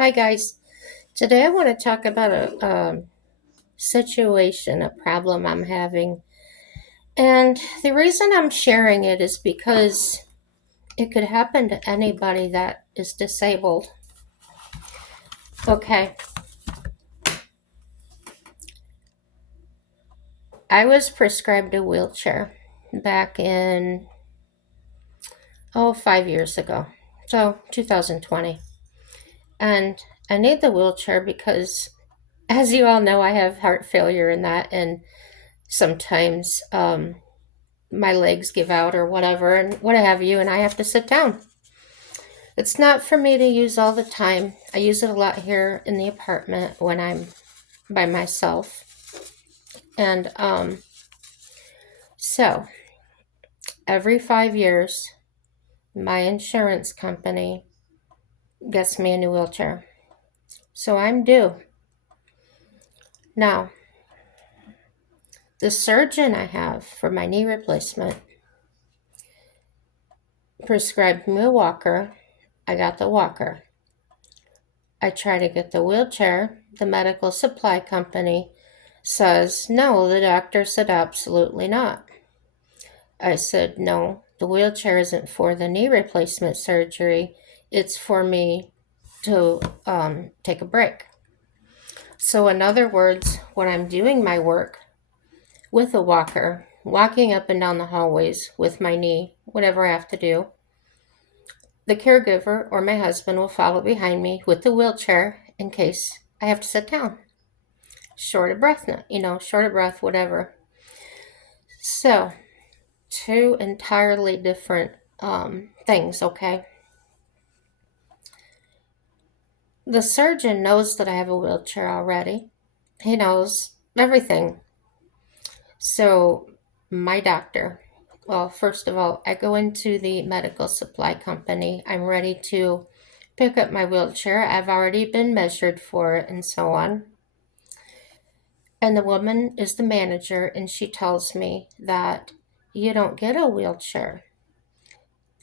Hi, guys. Today I want to talk about a situation, a problem I'm having. And the reason I'm sharing it is because it could happen to anybody that is disabled. Okay, I was prescribed a wheelchair back in, 5 years ago. So, 2020. And I need the wheelchair because, as you all know, I have heart failure and that. And sometimes my legs give out or whatever and what have you, and I have to sit down. It's not for me to use all the time. I use it a lot here in the apartment when I'm by myself. And so every 5 years, my insurance company gets me a new wheelchair. So I'm due. Now, the surgeon I have for my knee replacement prescribed me a walker. I got the walker. I try to get the wheelchair. The medical supply company says, no, the doctor said absolutely not. I said, no, the wheelchair isn't for the knee replacement surgery. It's for me to take a break. So, in other words, when I'm doing my work with a walker, walking up and down the hallways with my knee, whatever I have to do, the caregiver or my husband will follow behind me with the wheelchair in case I have to sit down. Short of breath, short of breath, whatever. So, two entirely different things, okay? The surgeon knows that I have a wheelchair already. He knows everything. So, my doctor, well, first of all, I go into the medical supply company. I'm ready to pick up my wheelchair. I've already been measured for it and so on. And the woman is the manager, and she tells me that you don't get a wheelchair.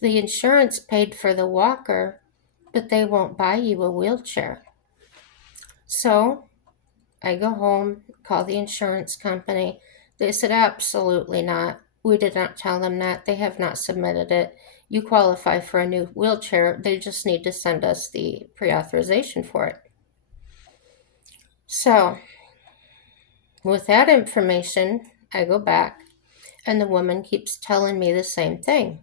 The insurance paid for the walker, but they won't buy you a wheelchair. So I go home, call the insurance company. They said, absolutely not. We did not tell them that. They have not submitted it. You qualify for a new wheelchair. They just need to send us the pre authorization for it. So, with that information, I go back, and the woman keeps telling me the same thing.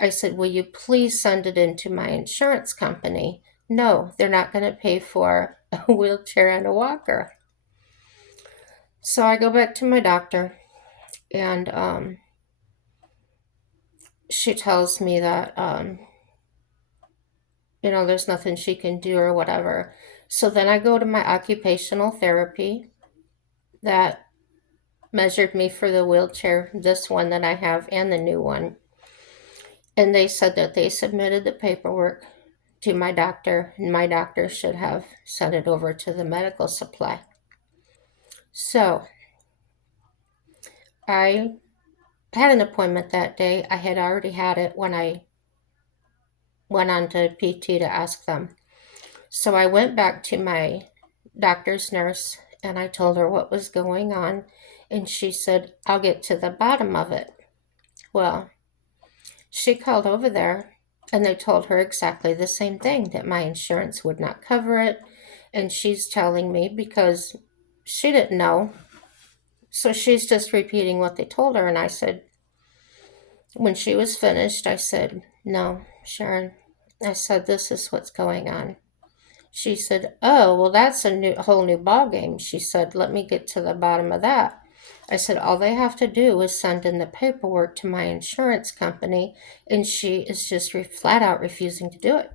I said, will you please send it into my insurance company? No, they're not going to pay for a wheelchair and a walker. So I go back to my doctor, and she tells me that, there's nothing she can do or whatever. So then I go to my occupational therapy that measured me for the wheelchair, this one that I have and the new one. And they said that they submitted the paperwork to my doctor, and my doctor should have sent it over to the medical supply. So I had an appointment that day. I had already had it when I went on to PT to ask them. So I went back to my doctor's nurse and I told her what was going on, and she said, I'll get to the bottom of it. Well, she called over there and they told her exactly the same thing, that my insurance would not cover it. And she's telling me because she didn't know. So she's just repeating what they told her. And I said, when she was finished, I said, no, Sharon, I said, this is what's going on. She said, oh, well, that's a whole new ball game. She said, let me get to the bottom of that. I said, all they have to do is send in the paperwork to my insurance company, and she is just flat out refusing to do it.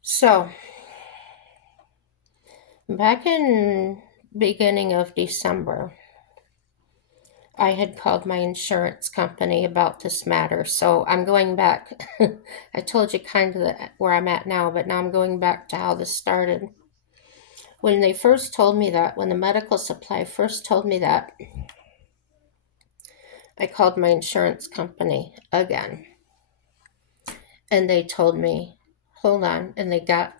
So, back in beginning of December, I had called my insurance company about this matter. So I'm going back. I told you kind of where I'm at now, but now I'm going back to how this started. When they first told me that, when the medical supply first told me that, I called my insurance company again. And they told me, hold on. And they got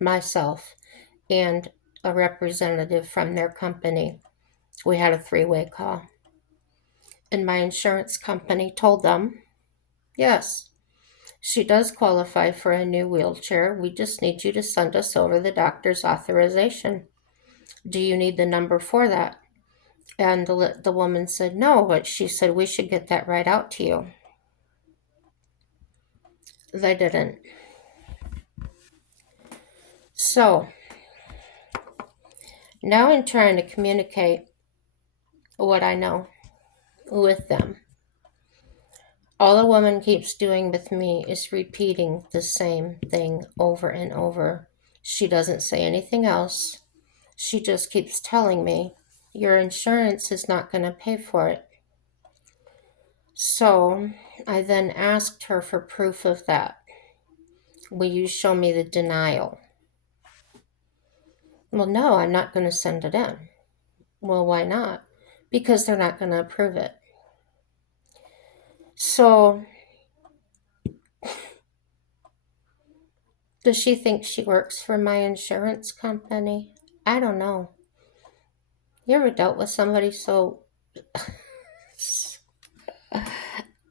myself and a representative from their company. We had a three-way call. And my insurance company told them, yes, she does qualify for a new wheelchair. We just need you to send us over the doctor's authorization. Do you need the number for that? And the woman said, no, but she said, we should get that right out to you. They didn't. So now I'm trying to communicate what I know with them. All the woman keeps doing with me is repeating the same thing over and over. She doesn't say anything else. She just keeps telling me, your insurance is not going to pay for it. So I then asked her for proof of that. Will you show me the denial? Well, no, I'm not going to send it in. Well, why not? Because they're not going to approve it. So, does she think she works for my insurance company? I don't know. You ever dealt with somebody so...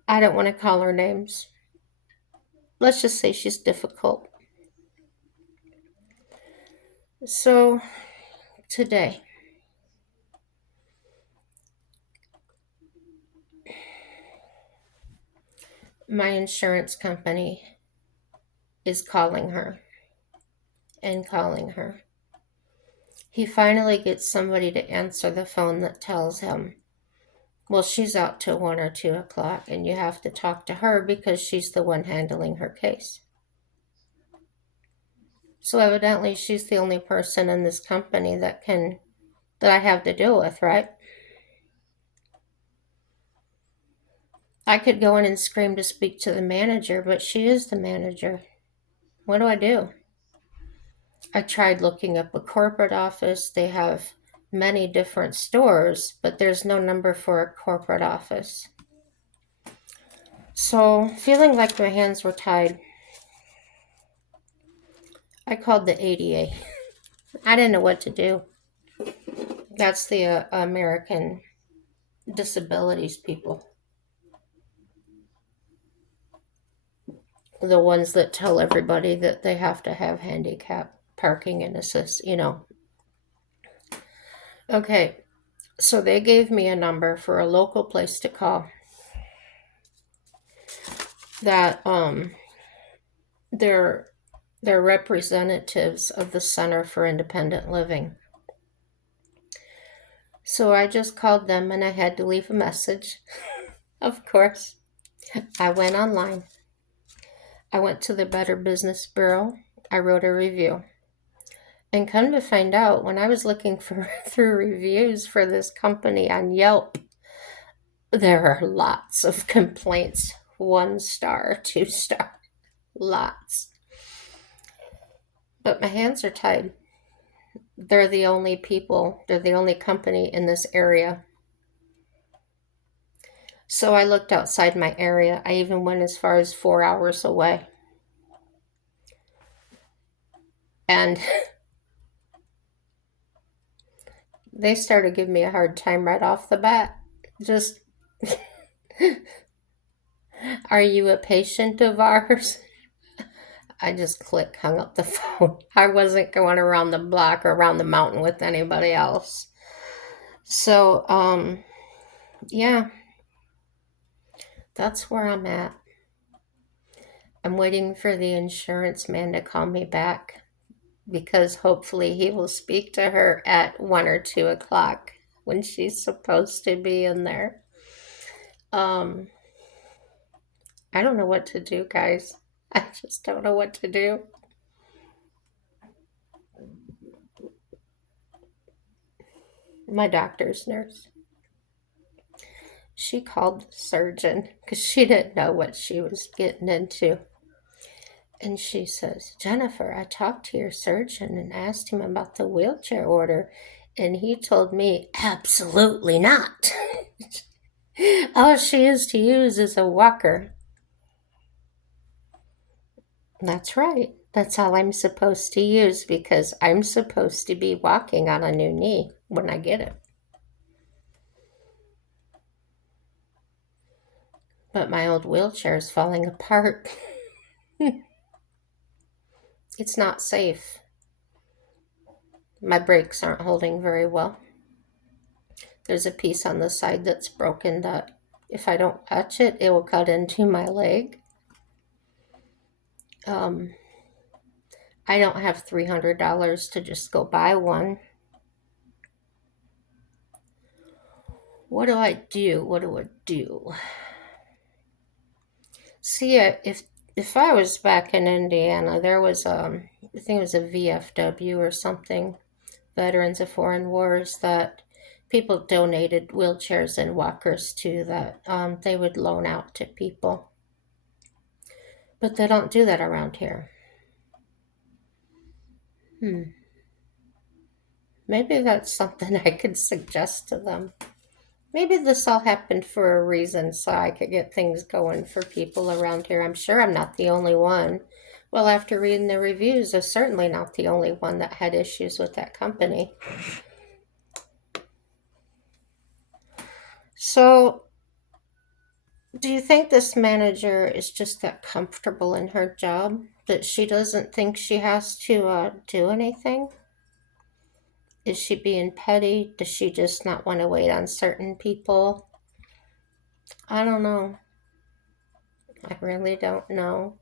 I don't want to call her names. Let's just say she's difficult. So, today, my insurance company is calling her and calling her. He finally gets somebody to answer the phone that tells him, well, she's out till 1 or 2 o'clock and you have to talk to her because she's the one handling her case. So evidently she's the only person in this company that I have to deal with, right? I could go in and scream to speak to the manager, but she is the manager. What do I do? I tried looking up a corporate office. They have many different stores, but there's no number for a corporate office. So, feeling like my hands were tied, I called the ADA. I didn't know what to do. That's the American Disabilities people. The ones that tell everybody that they have to have handicap parking and assist, Okay, so they gave me a number for a local place to call that they're representatives of the Center for Independent Living. So I just called them and I had to leave a message. Of course, I went online. I went to the Better Business Bureau. I wrote a review. And come to find out, when I was looking through reviews for this company on Yelp, there are lots of complaints. 1 star, 2 star, lots. But my hands are tied. They're the only company in this area. So I looked outside my area. I even went as far as 4 hours away. And they started giving me a hard time right off the bat. Just, are you a patient of ours? I just hung up the phone. I wasn't going around the block or around the mountain with anybody else. So, yeah, that's where I'm at. I'm waiting for the insurance man to call me back because hopefully he will speak to her at 1 or 2 o'clock when she's supposed to be in there. I don't know what to do, guys. I just don't know what to do. My doctor's nurse, she called the surgeon because she didn't know what she was getting into. And she says, Jennifer, I talked to your surgeon and asked him about the wheelchair order, and he told me absolutely not. All she is to use is a walker. That's right. That's all I'm supposed to use because I'm supposed to be walking on a new knee when I get it. But my old wheelchair is falling apart. It's not safe. My brakes aren't holding very well. There's a piece on the side that's broken that if I don't touch it, it will cut into my leg. Um, I don't have $300 to just go buy one. What do I do? What do I do? See, if I was back in Indiana, there was I think it was a VFW or something, Veterans of Foreign Wars, that people donated wheelchairs and walkers to that they would loan out to people. But they don't do that around here. Maybe that's something I could suggest to them. Maybe this all happened for a reason so I could get things going for people around here. I'm sure I'm not the only one. Well, after reading the reviews, I'm certainly not the only one that had issues with that company. So, do you think this manager is just that comfortable in her job that she doesn't think she has to do anything? Is she being petty? Does she just not want to wait on certain people? I don't know. I really don't know.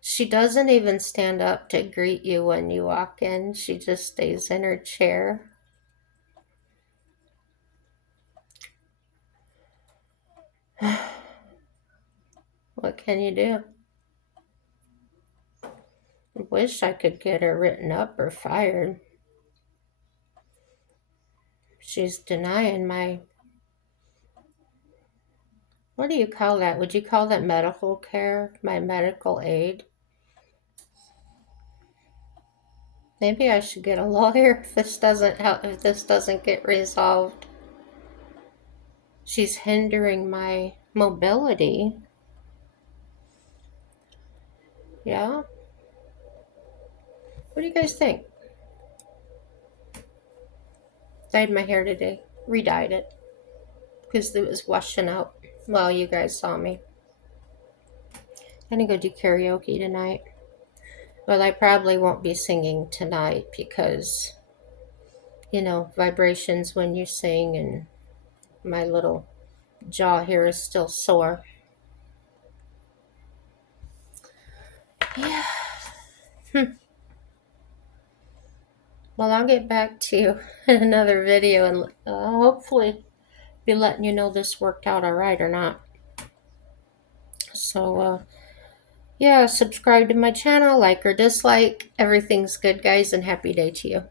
She doesn't even stand up to greet you when you walk in. She just stays in her chair. What can you do? I wish I could get her written up or fired. She's denying my, what do you call that? Would you call that medical care? My medical aid? Maybe I should get a lawyer if this doesn't help, if this doesn't get resolved. She's hindering my mobility. Yeah? What do you guys think? Dyed my hair today. Redyed it. Because it was washing out. Well, you guys saw me. I'm gonna go do karaoke tonight. Well, I probably won't be singing tonight because, vibrations when you sing and my little jaw here is still sore. Yeah. Well, I'll get back to you in another video and hopefully be letting you know this worked out all right or not. So, yeah, subscribe to my channel, like or dislike. Everything's good, guys, and happy day to you.